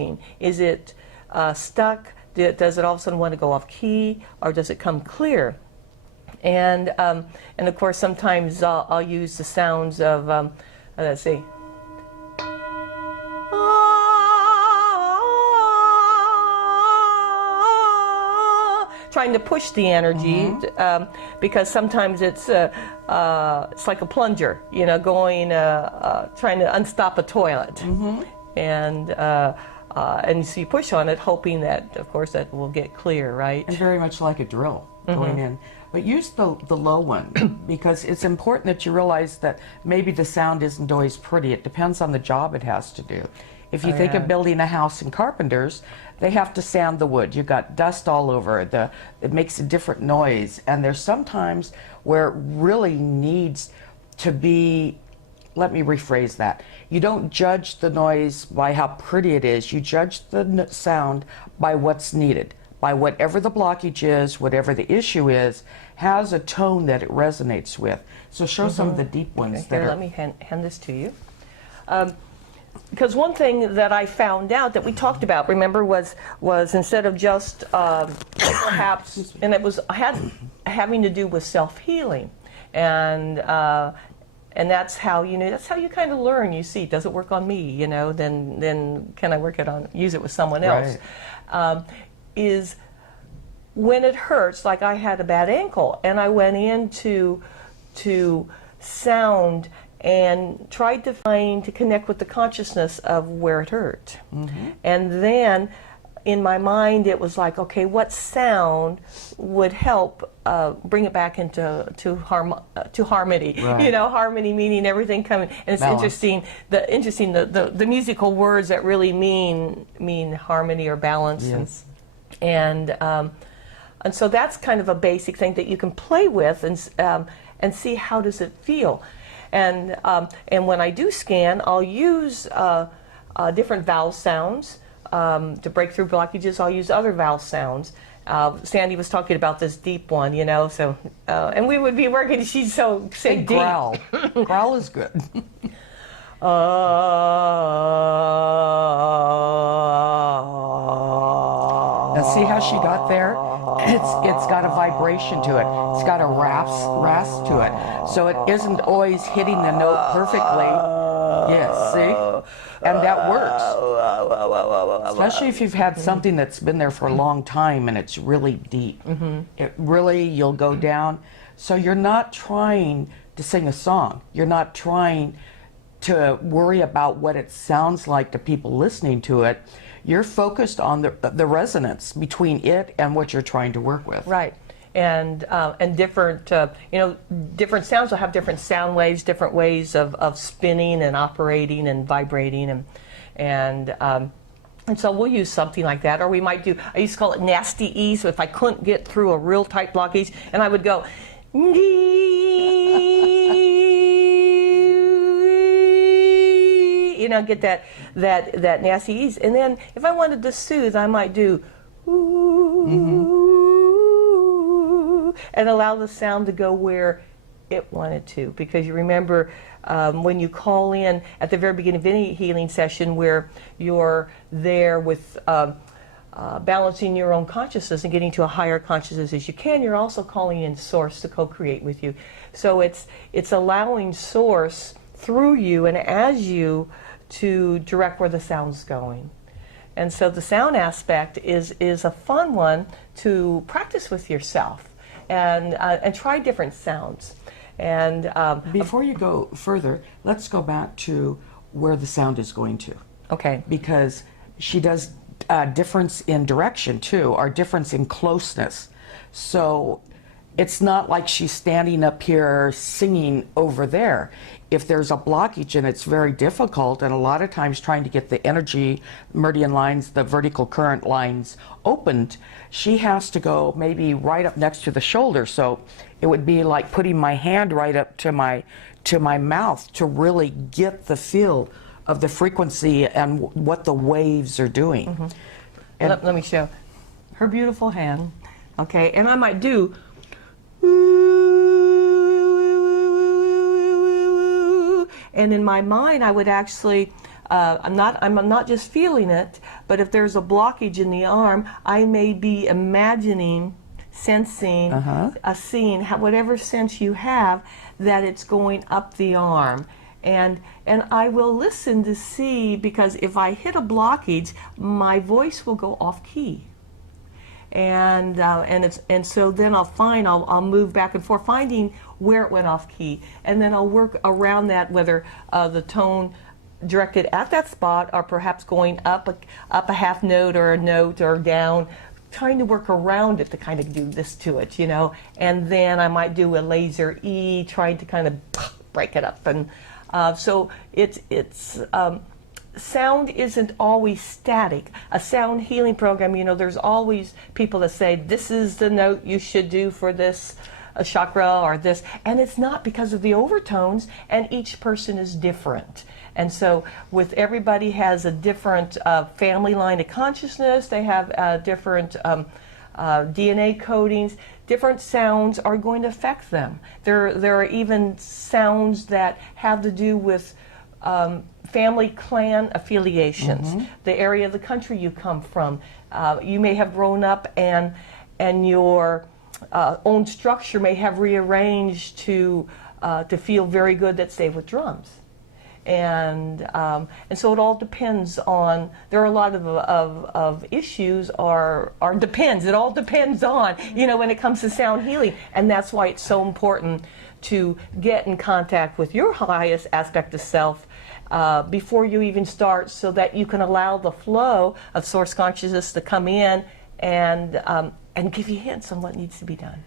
drifting? Is it stuck? Does it all of a sudden want to go off key, or does it come clear? And of course, sometimes I'll use the sounds of, let's see. Trying to push the energy, because sometimes it's like a plunger, you know, going trying to unstop a toilet, and so you push on it, hoping that, of course, that will get clear, right? And very much like a drill going in. But use the low one, because it's important that you realize that maybe the sound isn't always pretty. It depends on the job it has to do. If you think of building a house in carpenters, they have to sand the wood. You've got dust all over. It makes a different noise. And there's sometimes where it really needs to be, let me rephrase that. You don't judge the noise by how pretty it is. You judge the sound by what's needed, by whatever the blockage is, whatever the issue is, has a tone that it resonates with. So show some of the deep ones. Okay, here, let me hand this to you. Because one thing that I found out that we talked about, remember, was instead of just perhaps, and it was having to do with self-healing, and that's how that's how you kind of learn. You see, does it work on me? You know, then can I use it with someone else? Right. Is when it hurts, like I had a bad ankle, and I went into sound and tried to connect with the consciousness of where it hurt. And then in my mind it was like, okay, what sound would help bring it back into harmony? Right. You know, harmony meaning everything coming, and it's interesting the musical words that really mean harmony or balance. Yes. And so that's kind of a basic thing that you can play with and see how does it feel. And when I do scan, I'll use different vowel sounds to break through blockages. I'll use other vowel sounds. Sandy was talking about this deep one, you know. So and we would be working. She's so deep. Growl. Growl is good. Now see how she got there? It's got a vibration to it. It's got a rasp to it. So it isn't always hitting the note perfectly. Yes, see? And that works. Especially if you've had something that's been there for a long time and it's really deep. It really, you'll go down. So you're not trying to sing a song. You're not trying to worry about what it sounds like to people listening to it. You're focused on the resonance between it and what you're trying to work with. Right. And different, different sounds will have different sound waves, different ways of spinning and operating and vibrating, and so we'll use something like that, or we might do. I used to call it nasty E. So if I couldn't get through a real tight blockage, and I would go, get that nasty ease. And then if I wanted to soothe, I might do and allow the sound to go where it wanted to. Because you remember when you call in at the very beginning of any healing session where you're there with balancing your own consciousness and getting to a higher consciousness as you can, you're also calling in Source to co-create with you. So it's allowing Source through you and as you to direct where the sound's going. And so the sound aspect is a fun one to practice with yourself and try different sounds. And before you go further, let's go back to where the sound is going to. Okay. Because she does difference in direction too, or difference in closeness. So it's not like she's standing up here singing over there. If there's a blockage and it's very difficult, and a lot of times trying to get the energy meridian lines, the vertical current lines opened, she has to go maybe right up next to the shoulder. So it would be like putting my hand right up to my mouth to really get the feel of the frequency and what the waves are doing. And let me show her beautiful hand. Okay, and I might do and in my mind I would actually I'm not just feeling it, but if there's a blockage in the arm, I may be imagining, sensing, seeing, whatever sense you have, that it's going up the arm. And I will listen to see, because if I hit a blockage, my voice will go off key. And so then I'll move back and forth, finding where it went off key, and then I'll work around that, whether the tone directed at that spot, or perhaps going up a half note or a note, or down, trying to work around it to kind of do this to it, you know. And then I might do a laser E, trying to kind of break it up. And so sound isn't always static. A sound healing program, you know, there's always people that say, this is the note you should do for this chakra or this, and it's not, because of the overtones, and each person is different. And so with everybody has a different family line of consciousness, they have different DNA codings, different sounds are going to affect them. There are even sounds that have to do with family clan affiliations, the area of the country you come from. You may have grown up and your own structure may have rearranged to feel very good, let's say, with drums. And so it all depends on, there are a lot of issues or depends, it all depends on, you know, when it comes to sound healing. And that's why it's so important to get in contact with your highest aspect of self before you even start, so that you can allow the flow of source consciousness to come in and give you hints on what needs to be done.